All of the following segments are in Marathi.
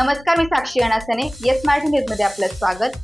नमस्कार, मी साक्षी अनासने. येस मराठी न्यूजमध्ये आपलं स्वागत.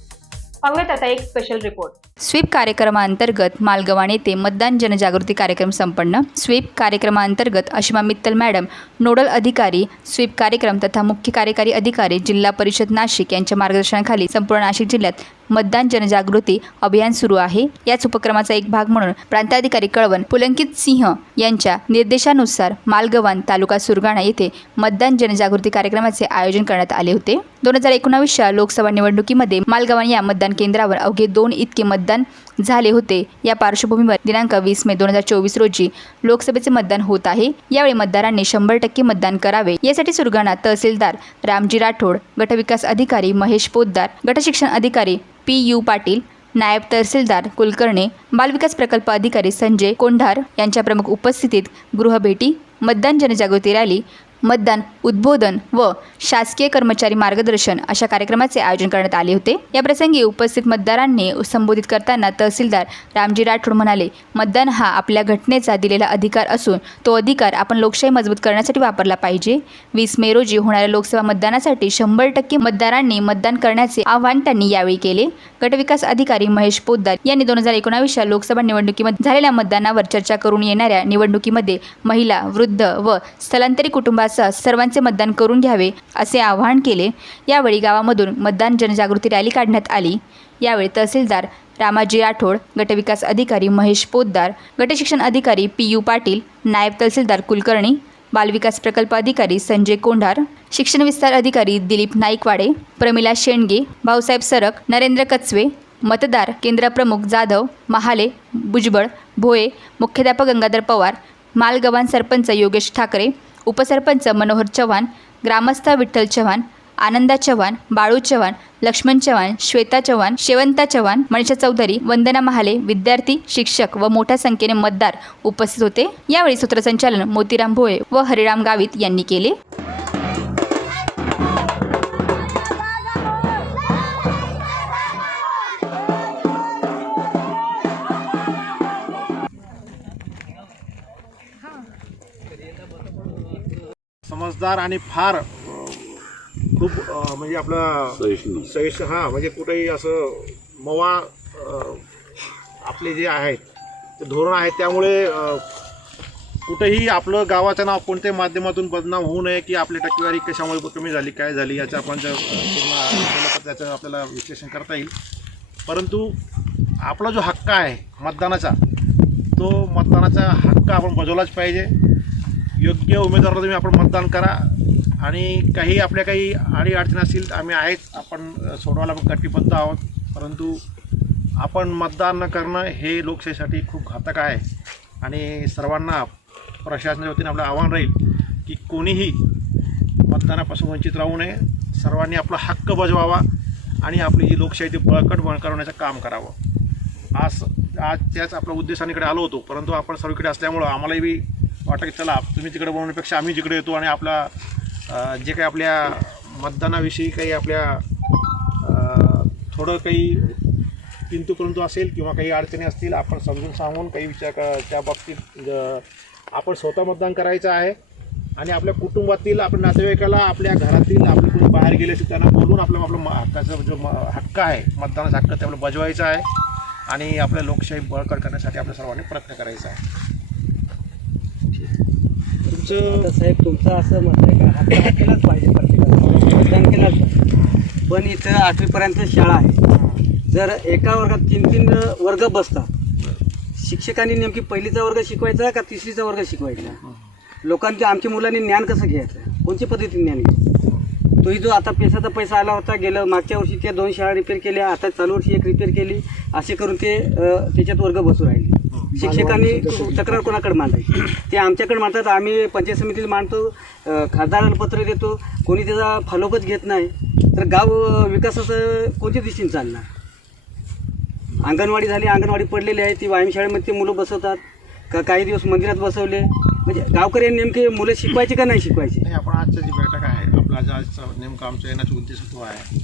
पाहूयात आता एक स्पेशल रिपोर्ट. स्वीप कार्यक्रमांतर्गत मालगव्हाण येथे मतदान जनजागृती कार्यक्रम संपन्न. स्वीप कार्यक्रमांतर्गत अशिमा मित्तल मॅडम, नोडल अधिकारी स्वीप कार्यक्रम तथा मुख्य कार्यकारी अधिकारी जिल्हा परिषद नाशिक यांच्या मार्गदर्शनाखाली संपूर्ण नाशिक जिल्ह्यात मतदान जनजागृती अभियान सुरू आहे. याच उपक्रमाचा एक भाग म्हणून प्रांताधिकारी कळवण पुलंकित सिंह यांच्या निर्देशानुसार मालगव्हाण तालुका सुरगाणा येथे मतदान जनजागृती कार्यक्रमाचे आयोजन करण्यात आले होते. 2019च्या लोकसभा निवडणुकीमध्ये मालगव्हाण या मतदान केंद्रावर अवघे 2 इतके मतदान झाले होते. या पार्श्वभूमीवर दिनांक 20 मे 2024 रोजी लोकसभेचे मतदान होत आहे. यावेळी मतदारांनी 100% मतदान करावे यासाठी सुरगाणा तहसीलदार रामजी राठोड, गटविकास अधिकारी महेश पोद्दार, गटशिक्षण अधिकारी PU पाटील, नायब तहसीलदार कुलकर्णी, बालविकास प्रकल्प अधिकारी संजय कोंढार यांच्या प्रमुख उपस्थितीत गृहभेटी, मतदान जनजागृती रॅली, मतदान उद्बोधन व शासकीय कर्मचारी मार्गदर्शन अशा कार्यक्रमाचे आयोजन करण्यात आले होते. या प्रसंगी उपस्थित मतदारांनी संबोधित करताना तहसीलदार रामजी राठोड म्हणाले, मतदान हा आपल्या घटनेचा दिलेला अधिकार असून तो अधिकार आपण लोकशाही मजबूत करण्यासाठी वापरला पाहिजे. 20 मे रोजी होणाऱ्या लोकसभा मतदानासाठी 100% मतदारांनी मतदान करण्याचे आवाहन त्यांनी यावेळी केले. गटविकास अधिकारी महेश पोद्दार यांनी 2019च्या लोकसभा निवडणुकीमध्ये झालेल्या मतदानावर चर्चा करून येणाऱ्या निवडणुकीमध्ये महिला, वृद्ध व स्थलांतरित कुटुंबासह सर्वांचे मतदान करून घ्यावे असे आवाहन केले. यावेळी गावामधून मतदान जनजागृती रॅली काढण्यात आली. यावेळी तहसीलदार रामाजी राठोड, गटविकास अधिकारी महेश पोद्दार, गटशिक्षण अधिकारी PU पाटील, नायब तहसीलदार कुलकर्णी, बालविकास प्रकल्प अधिकारी संजय कोंढार, शिक्षण विस्तार अधिकारी दिलीप नाईकवाडे, प्रमिला शेंडगे, भाऊसाहेब सरक, नरेंद्र कचवे, मतदार केंद्र प्रमुख जाधव, महाले, भुजबळ, भोये, मुख्याध्यापक गंगाधर पवार, मालगव्हाण सरपंच योगेश ठाकरे, उपसरपंच मनोहर चव्हाण, ग्रामस्थ विठ्ठल चव्हाण, आनंदा चव्हाण, बाळू चव्हाण, लक्ष्मण चव्हाण, श्वेता चव्हाण, शेवंता चव्हाण, मनीषा चौधरी, वंदना महाले, विद्यार्थी, शिक्षक व मोठ्या संख्येने मतदार उपस्थित होते. यावेळी सूत्रसंचालन मोतीराम भोये व हरिराम गावित यांनी केले. समजदार आणि फार खूप म्हणजे आपला सहिष्णू म्हणजे कुठेही असं मवा आपले जे आहेत ते धोरण आहेत. त्यामुळे कुठेही आपलं गावाचं नाव कोणत्याही माध्यमातून बदनाम होऊ नये की आपली टक्केवारी कशामुळे कमी झाली, काय झाली याचं आपण जर पूर्ण त्याचं आपल्याला विश्लेषण करता येईल. परंतु आपला जो हक्क आहे मतदानाचा, तो मतदानाचा हक्क आपण बजावलाच पाहिजे. योग्य उमेदवाराला तुम्ही आपण मतदान करा आणि काही अडी अडचणी असतील आम्ही आहेत, आपण सोडवायला पण कटिबद्ध आहोत. परंतु आपण मतदान न करणं हे लोकशाहीसाठी खूप घातक आहे आणि सर्वांना प्रशासनाच्या वतीने आपलं आव्हान राहील की कोणीही मतदानापासून वंचित राहू नये. सर्वांनी आपला हक्क बजवावा आणि आपली जी लोकशाही ती बळकट करण्याचं काम करावं. आज त्याच आपल्या उद्देशाने आलो होतो, परंतु आपण सर्वीकडे असल्यामुळं आम्हालाही बी वाटतं की चला तुम्ही तिकडे बोलण्यापेक्षा आम्ही जिकडे येतो आणि आपला जे काही आपल्या मतदानाविषयी काही आपल्या थोडं काही किंतु असेल किंवा काही अडचणी असतील आपण समजून सांगून काही विचार त्या बाबतीत आपण स्वतः मतदान करायचं आहे आणि आपल्या कुटुंबातील आपल्या नातेवाईकाला, आपल्या घरातील आपले कोणी बाहेर गेले असेल त्यांना बोलून आपला हक्काचा जो हक्क आहे मतदानाचा हक्क ते आपलं बजवायचा आहे आणि आपल्या लोकशाही बळकट करण्यासाठी आपल्या सर्वांनी प्रयत्न करायचा आहे. साहेब तुमचं असं मत आहे का हा केलाच पाहिजे, प्रत्येकाला मतदान केलाच पाहिजे. पण इथं 8वीपर्यंत शाळा आहे. जर एका वर्गात 3-3 वर्ग बसतात, शिक्षकांनी नेमकी पहिलीचा वर्ग शिकवायचा का 3रीचा वर्ग शिकवायचा? लोकांच्या आमच्या मुलांनी ज्ञान कसं घ्यायचं, कोणत्या पद्धतीने ज्ञान घ्यायचं? तोही जो आता पैशाचा पैसा आला होता, गेलं मागच्या वर्षी त्या 2 शाळा रिपेअर केल्या, आता चालू वर्षी 1 रिपेअर केली, असे करून ते त्याच्यात वर्ग बसू राहिले. शिक्षकांनी तक्रार कोणाकडे मांडायची? ते आमच्याकडे मांडतात, आम्ही पंचायत समितीला मांडतो, खासदाराला पत्र देतो, कोणी त्याचा फॉलोअपच घेत नाही. तर गाव विकासाचं कोणत्या दिशेने चालणार? अंगणवाडी झाली, अंगणवाडी पडलेली आहे, ती व्यायाम शाळेमध्ये ते मुलं बसवतात का काही दिवस मंदिरात बसवले. म्हणजे गावकऱ्यांनी नेमके मुलं शिकवायचे का नाही शिकवायचे? नाही, आपण आजची जी बैठक आहे आपला आज नेमका आमचा येण्याचा उद्देश तो आहे.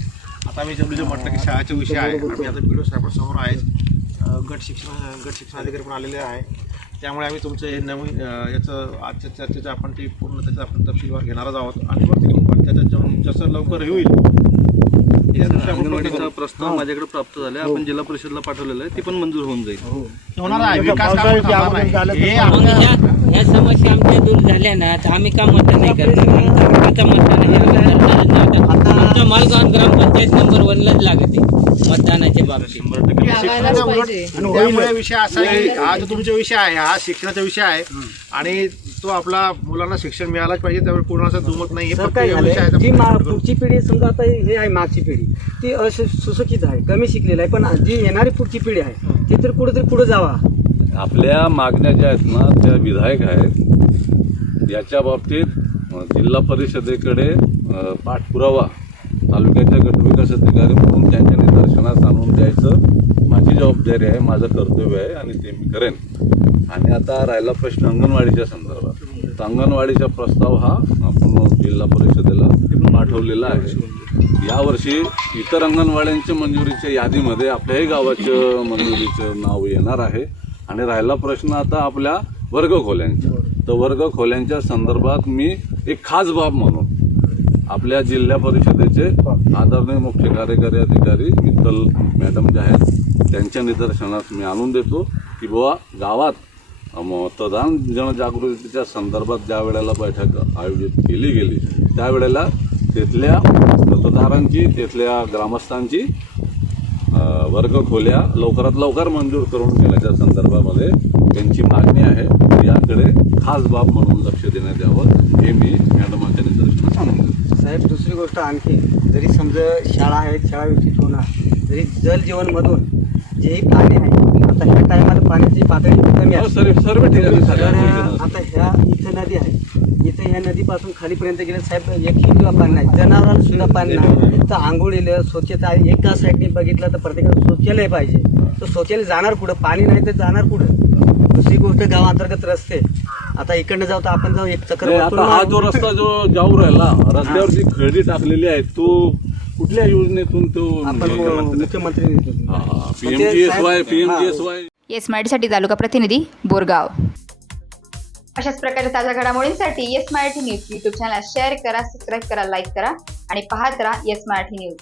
आता मी जेवढे म्हटलं की शाळेचा विषय आहे, आम्ही आता PDO साहेबांसमोर आहे, गट शिक्षण अधिकारी पण आलेले आहे. त्यामुळे आम्ही तुमचं हे नवीन याचं आजच्या चर्चेचं आपण ते पूर्ण त्याचा आपण तपशीलवार घेणारच आहोत आणि वरती त्याच्यात जसं लवकर होईल या दृष्टीने अंगणवाडीचा प्रस्ताव माझ्याकडे प्राप्त झाला आहे. आपण जिल्हा परिषदला पाठवलेला आहे. ती पण मंजूर होऊन जाईल. होणार आहे. विकास कामं थांबणार नाही. हे मग ह्या समस्या आमच्या दूर झाल्या ना तर आम्ही का मतदान नाही करणार? आमचा हक्काचं मतदान आहे. आमच्या मालगाव ग्रामपंचायत नंबर 1लाच लागते मतदानाच्या बाबतीत. त्यामुळे विषय असा आहे, हा जो तुमचा विषय आहे हा शिक्षणाचा विषय आहे आणि तो आपला मुलांना शिक्षण मिळालंच पाहिजे. त्यामुळे कोणाचा दुमत नाही. तर काय झालंय, जी पुढची पिढी समजा आता हे आहे मागची पिढी ती सुशिक्षित आहे, कमी शिकलेली आहे, पण जी येणारी पुढची पिढी आहे ती तर कुठेतरी पुढे जावा. आपल्या मागण्या ज्या आहेत ना त्या विधायक आहेत. याच्या बाबतीत जिल्हा परिषदेकडे पाठपुरावा तालुक्याच्या गटविकास अधिकारी म्हणून त्यांच्या निदर्शनास आणून द्यायचं माझी जबाबदारी आहे, माझं कर्तव्य आहे आणि ते मी करेन. आणि आता राहिला प्रश्न अंगणवाडीच्या संदर्भात. तर अंगणवाडीचा प्रस्ताव हा आपण जिल्हा परिषदेला पाठवलेला आहे. यावर्षी इतर अंगणवाड्यांच्या मंजुरीच्या यादीमध्ये आपल्याही गावाचं मंजुरीचं नाव येणार आहे. आणि राहिला प्रश्न आता आपल्या वर्ग खोल्यांचा. तर वर्ग खोल्यांच्या संदर्भात मी एक खास बाब म्हणून आपल्या जिल्हा परिषदेचे आदरणीय मुख्य कार्यकारी अधिकारी मित्तल मॅडम जे आहेत त्यांच्या निदर्शनास मी आणून देतो की बुवा गावात मतदान जनजागृतीच्या संदर्भात ज्या वेळेला बैठक आयोजित केली गेली त्यावेळेला तिथल्या मतदारांची तिथल्या ग्रामस्थांची वर्ग खोल्या लवकरात लवकर मंजूर करून घेण्याच्या संदर्भामध्ये त्यांची मागणी आहे. याकडे खास बाब म्हणून लक्ष देण्यात यावं हे मी मॅडमांच्या निदर्शनास आणून देतो. साहेब दुसरी गोष्ट आणखी, जरी समजा शाळा आहेत, शाळा विकसित होणार, जरी जल जीवनमधून जेही पाणी आहे आता ह्या टायमाला पाण्याची पातळी कमी आहे. सर्व ठिकाणी आता ह्या इथं नदी आहे, इथं ह्या नदीपासून खालीपर्यंत गेले साहेब एकही किंवा पाणी नाही, जनावरांना सुद्धा पाणी नाही. तर आंघोळीला स्वच्छता एका साईडने बघितलं तर प्रत्येकाला शौचालय पाहिजे. तर शौचालय जाणार कुठं? पाणी नाही तर जाणार कुठं? दुसरी गोष्ट गावांतर्गत रस्ते, आता इकडनं जाऊ तर आपण जाऊ एक चक्कर आता हा जो रस्ता जो जाऊ राहिला रस्त्यावरची खडी टाकलेली आहे तो कुठल्या योजनेतून तो आपण मुख्यमंत्री PMGSY येस मराठीसाठी तालुका प्रतिनिधी बोरगाव. अशाच प्रकारे ताज्या घडामोडींसाठी yes Marathi news YouTube channel share करा, सबस्क्राईब करा, लाईक करा आणि पाहत राहा येस मराठी न्यूज.